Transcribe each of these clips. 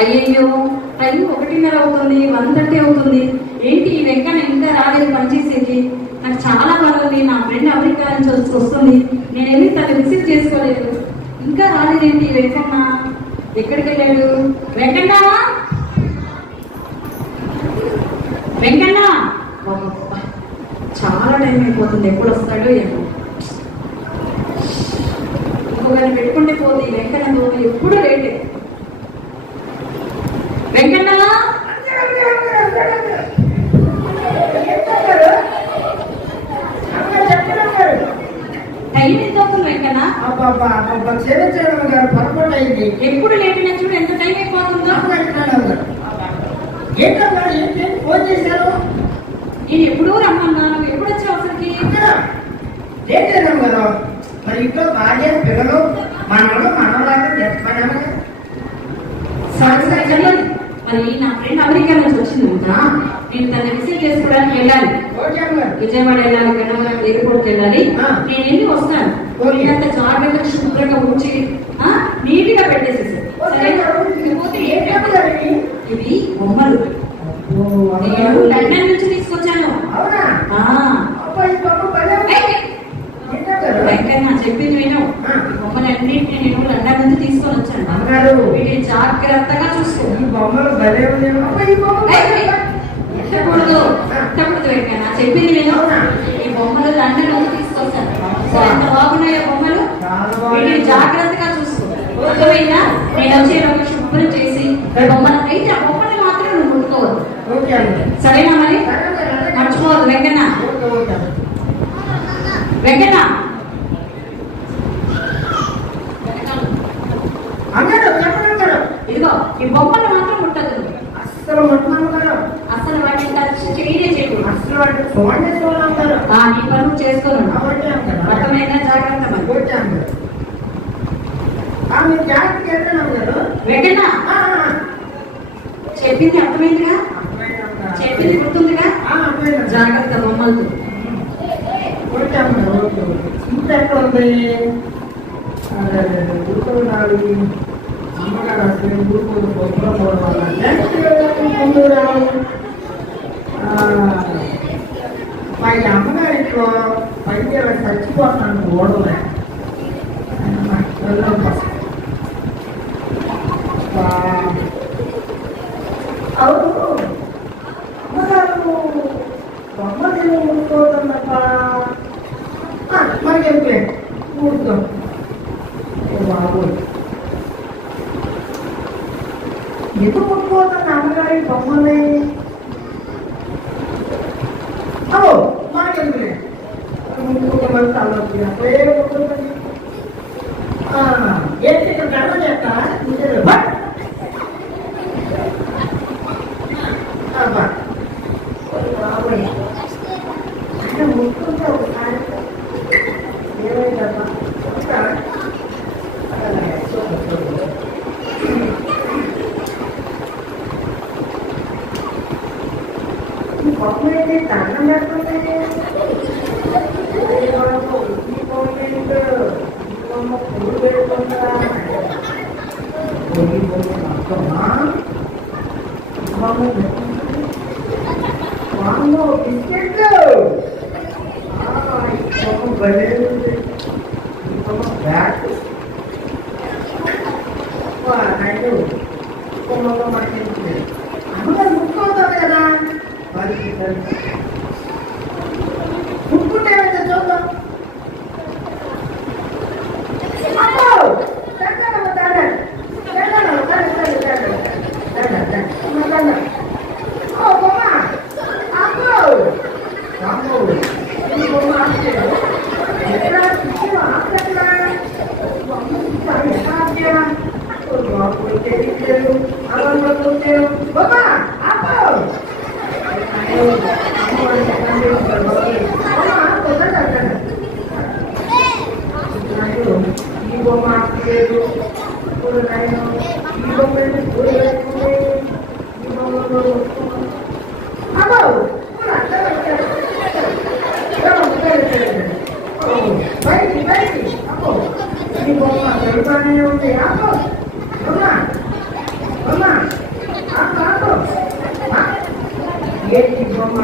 అయ్యయ్యో టైం 1:30 అవుతుంది, 1:30 అవుతుంది. ఏంటి ఈ వెంకన్న ఇంకా రాలేదు పనిచేసేది? నాకు చాలా బాధ ఉంది. నా ఫ్రెండ్ అమెరికా నుంచి వస్తుంది, నేనేమి తను రిసీవ్ చేసుకోలేదు. ఇంకా రాలేదేంటి ఈ వెంకన్న? ఎక్కడికి వెళ్ళాడు? వెంకన్న, వెంకన్న చాలా టైం అయిపోతుంది. ఎప్పుడు వస్తాడో ఏమో. ఇంకొకరిని పెట్టుకుంటే పోతే వెంకన్న ఎప్పుడు లేటే. వెంకన్న టైం ఎంత అవుతుంది వెంకన్న? ఎప్పుడు లేట్ అయినా చూడు ఎంత టైం అయిపోతుందో. ఫోన్ చేశారు. నేను ఎప్పుడూ రమ్మన్నాను, ఎప్పుడు వచ్చావు అసలుకి? లేట్ అయినాం కదా. మరి ఇంట్లో భార్య, పిల్లలు, మనవలు, మనవరాలు చెప్పాను. మరి నా ఫ్రెండ్ అమెరికా నుంచి వచ్చిందంట. నేను తను రిసీవ్ చేసుకోవడానికి వెళ్ళాలి. విజయవాడ వెళ్ళాలి, గన్నవరం ఎయిర్పోర్ట్ వెళ్ళాలి. నేను వెళ్ళి వస్తాను. అంత జాగ్రత్తగా శుభ్రంగా ఊడ్చి నీట్ గా పెట్టేసేసి. ఇవి బొమ్మలు నేను లండన్ నుంచి తీసుకొచ్చాను. వెంకన్న చెప్పింది విను. బొమ్మలన్నింటినీ నేను లండన్ నుంచి తీసుకొని వచ్చాను. వీటిని జాగ్రత్తగా చూసుకో. ఎట్టకూడదు వెంకన్న, చెప్పింది విను. ఈ బొమ్మలు లండన్ నుంచి తీసుకొచ్చాను. ఎంత బాగున్నాయో బొమ్మలు. వీటిని జాగ్రత్తగా చూసుకో. ఒకవేళ నేను వచ్చే శుభ్రం చేసి బొమ్మలు అయితే ఆ బొమ్మలు మాత్రం నువ్వు ముట్టుకోవద్దు. సరేనా? మరి మర్చిపోవద్దు వెంకన్న. వెంకన్న ఇదిగో ఈ బొమ్మలు మాత్రం ముట్టదు. అసలు వాటిని టచ్ చేయనే చేయకూడదు. నీ పనులు చేసుకోను. అర్థమైనా? జాగ్రత్త. వెంకన్న చెప్పింది అర్థమైందిగా? చెప్పింది గుర్తుందిగా? జాగ్రత్త బొమ్మలతో. ఇంకెక్కడ ఉంది? గుర్తున్నాడు అమ్మగారు. అసలు గుర్తులు మా అమ్మగారింట్లో పైకి చచ్చిపోతాను. ఓడలే అవును. అమ్మగారు బొమ్మలు ఊరుకోదన్నప్ప మరి చెప్పే ఊరుతాం. బాబు ఎందుకు ముట్టుకోవద్దని అమ్మగారి బొమ్మలే? అవో మాకెందులే ముట్టుకోమని తల్లొచ్చి అప్పుడే ముట్టుకుంటుంది. ఏంటి ఇక్కడ గడవ చేస్తా? బాబోయ్ అంటే ముట్టుకుంటే ఒకసారి ఏమైందమ్మా? బొమ్మలైతే దండం పెడుతుంది. బొమ్మ పూలు పెడుతుందా? బొమ్మ బిస్కెట్ బొమ్మ బలే ఉంది. బొమ్మ బ్యాట్ బొమ్మలో మాట్లాడుతుంది. అమ్మగారు ముట్టుకోతారు కదా. ముట్టుకుంటే చూద్దాం. ఏంటి బొమ్మ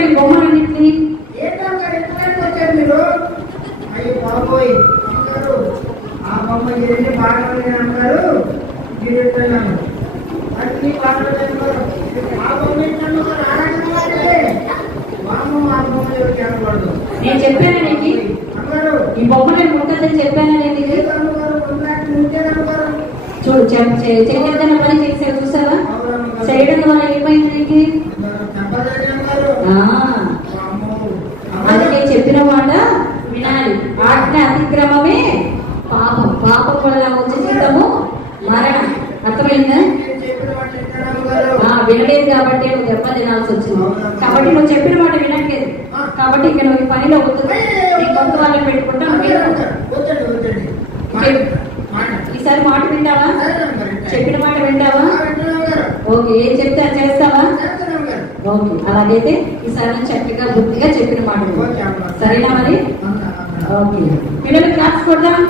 ఈ బొమ్మ ఏంటి ఈ బొమ్మ కూడా ఏదో నేను చెప్పాను నీకు ఈ బొమ్మలు ముట్టదని చెప్పాను నేను చూడు చేయొద్దన్న పని చేసావు చూసావా చేయడం వల్ల ఏమైంది నీకు అందుకే చెప్పిన మాట వినాలి ఆజ్ఞ అతిక్రమమే పాపం పాపం వల్ల వచ్చే జీతము మరణం అర్థమైందా వినలేదు కాబట్టి నువ్వు దెబ్బ తినాల్సి వచ్చింది కాబట్టి నువ్వు చెప్పిన మాట వినట్లేదు కాబట్టి ఇక నువ్వు ఈ పనిలో అవుతుంది నీ కొత్త వాళ్ళని పెట్టుకుంటా ఈసారి మాట వింటావా చెప్పిన మాట వింటావా ఓకే ఏం చెప్తే చేస్తావా ఓకే అలాగైతే ఈసారి చక్కగా బుద్ధిగా చెప్పిన మాట సరేనా మరి ఓకే పిల్లలు క్లాస్ కొడదాం